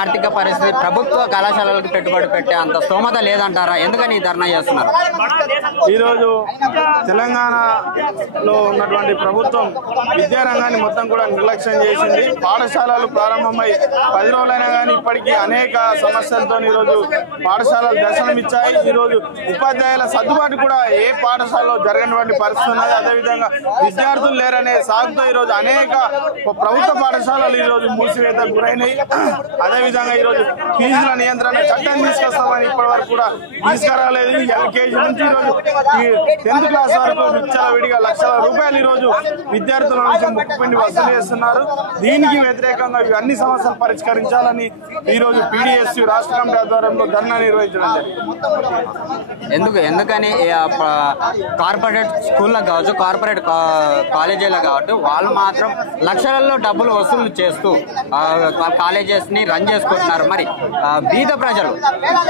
ఆర్థిక పరిస్థితి ప్రభుత్వ కళాశాలలకు పెట్టుబడి పెట్టే అంత స్తోమత లేదంటారా? ఎందుకని ధర్నా చేస్తున్నారు? ఈరోజు తెలంగాణలో ఉన్నటువంటి ప్రభుత్వం విద్యారంగాన్ని మొత్తం కూడా నిర్లక్ష్యం చేసింది. పాఠశాలలు ప్రారంభమై 10 రోజులైనా కానీ ఇప్పటికీ అనేక సమస్యలతో ఈరోజు పాఠశాలలు దర్శనమిచ్చాయి. ఈరోజు ఉపాధ్యాయుల సర్దుబాటు కూడా ఏ పాఠశాలలో జరగనటువంటి పరిస్థితి ఉన్నది. అదేవిధంగా విద్యార్థులు లేరనే సాగుతో ఈరోజు అనేక ప్రభుత్వ పాఠశాలలు ఈరోజు మూసివేతకు గురైనాయి. అదేవిధంగా ఈరోజు ఫీజుల నియంత్రణ చట్టం తీసుకొస్తామని ఇప్పటి వరకు కూడా తీసుకురాలేదు. ఎల్కేజీ నుంచి ఈరోజు 10th క్లాస్ వరకు విచ్చలవిడిగా లక్షల రూపాయలు ఈరోజు విద్యార్థుల నుంచి ముక్కుపిండి వసూలు చేస్తున్నారు. దీనికి వ్యతిరేకంగా అన్ని సమస్యలు పరిష్కరించాలని ఈరోజు PDSU రాష్ట్ర కమిటీ ఆధ్వర్యంలో ధర్నా నిర్వహించడం జరిగింది. ఎందుకని కార్పొరేట్ స్కూళ్ళకు కావచ్చు, కార్పొరేట్ కాలేజీలకు కావచ్చు, వాళ్ళు మాత్రం లక్షలలో డబ్బులు వసూలు చేస్తూ కాలేజెస్ ని రన్ చేసుకుంటున్నారు. మరి బీద ప్రజలు,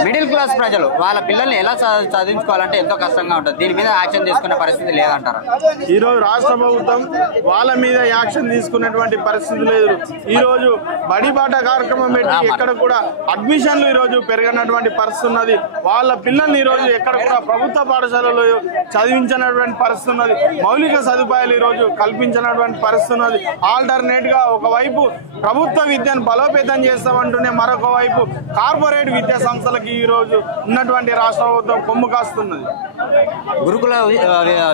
మిడిల్ క్లాస్ ప్రజలు వాళ్ళ పిల్లల్ని ఎలా చదివించుకోవాలంటే ఎంతో కష్టంగా ఉంటుంది. దీని మీద యాక్షన్ తీసుకునే పరిస్థితి లేదంటారు. ఈ రోజు రాష్ట్ర ప్రభుత్వం వాళ్ళ మీద యాక్షన్ తీసుకునేటువంటి పరిస్థితి లేదు. ఈ రోజు బడిబాట కార్యక్రమం పెట్టి ఎక్కడ కూడా అడ్మిషన్లు ఈ రోజు పెరిగినటువంటి పరిస్థితి ఉన్నది. వాళ్ళ పిల్లల్ని ఈ రోజు ఎక్కడ కూడా ప్రభుత్వ పాఠశాలలో చదివించినటువంటి పరిస్థితి ఉన్నది. మౌలిక సదుపాయాలు ఈ రోజు కల్పించినటువంటి పరిస్థితి ఉన్నది. ఆల్టర్నేట్ గా ఒకవైపు ప్రభుత్వ విద్యను బలోపేతం చేస్తామంటూనే మరొక వైపు కార్పొరేట్ విద్యా సంస్థలకి ఈ రోజు ఉన్నటువంటి రాష్ట్ర ప్రభుత్వం కొమ్ము కాస్తున్నది. గురుకుల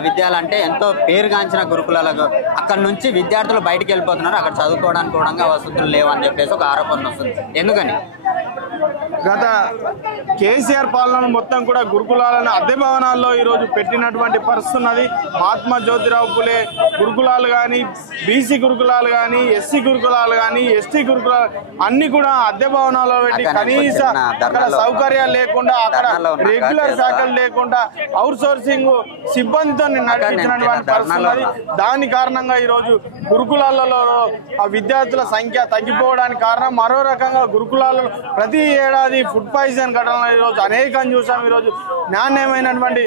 విద్యాలంటే ఎంతో పేరుగాంచిన గురుకులాలకు అక్కడ నుంచి విద్యార్థులు బయటికి వెళ్ళిపోతున్నారు. అక్కడ చదువుకోవడానికి కూడా వసతులు లేవని చెప్పేసి ఒక ఆరోపణ వస్తుంది. ఎందుకని? గత కేసీఆర్ పాలన మొత్తం కూడా గురుకులాలను అద్దె భవనాల్లో ఈరోజు పెట్టినటువంటి పరిస్థితి ఉన్నది. మహాత్మా జ్యోతిరావు పులే గురుకులాలు కానీ, బీసీ గురుకులాలు కానీ, ఎస్సీ గురుకులాలు కానీ, ఎస్టీ గురుకులాలు అన్ని కూడా అద్దె భవనాల్లో పెట్టి కనీస అక్కడ సౌకర్యాలు లేకుండా, అక్కడ రెగ్యులర్ ఫ్యాకల్టీ లేకుండా అవుట్ సోర్సింగ్ సిబ్బందితో నడిపించినటువంటి పరిస్థితి ఉన్నది. దాని కారణంగా ఈరోజు గురుకులాలలో ఆ విద్యార్థుల సంఖ్య తగ్గిపోవడానికి కారణం. మరో రకంగా గురుకులాలలో ప్రతి ఏడాది ఫుడ్ పాయిజన్ ఘటనలు ఈరోజు అనేకం చూసాం. ఈరోజు నాణ్యమైనటువంటి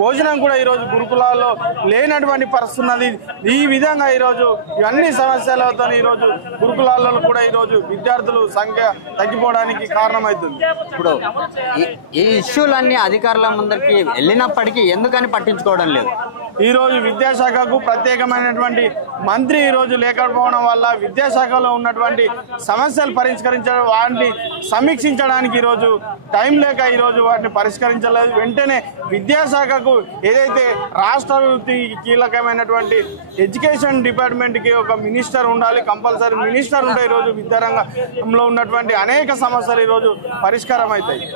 భోజనం కూడా ఈరోజు గురుకులాల్లో లేనటువంటి పరిస్థితి ఉన్నది. ఈ విధంగా ఈరోజు ఇవన్నీ సమస్యలతో ఈరోజు గురుకులాల్లో కూడా ఈరోజు విద్యార్థుల సంఖ్య తగ్గిపోవడానికి కారణమవుతుంది. ఇప్పుడు ఈ ఇష్యూలన్నీ అధికారుల ముందరికి వెళ్ళినప్పటికీ ఎందుకని పట్టించుకోవడం లేదు? ఈ రోజు విద్యాశాఖకు ప్రత్యేకమైనటువంటి మంత్రి ఈ రోజు లేకపోవడం వల్ల విద్యాశాఖలో ఉన్నటువంటి సమస్యలు పరిష్కరించడం, వాటిని సమీక్షించడానికి ఈరోజు టైం లేక ఈరోజు వాటిని పరిష్కరించలేదు. వెంటనే విద్యాశాఖకు ఏదైతే రాష్ట్ర అభివృద్ధికి కీలకమైనటువంటి ఎడ్యుకేషన్ డిపార్ట్మెంట్కి ఒక మినిస్టర్ ఉండాలి, కంపల్సరీ మినిస్టర్ ఉంటే ఈరోజు విద్యారంగంలో ఉన్నటువంటి అనేక సమస్యలు ఈరోజు పరిష్కారం అవుతాయి.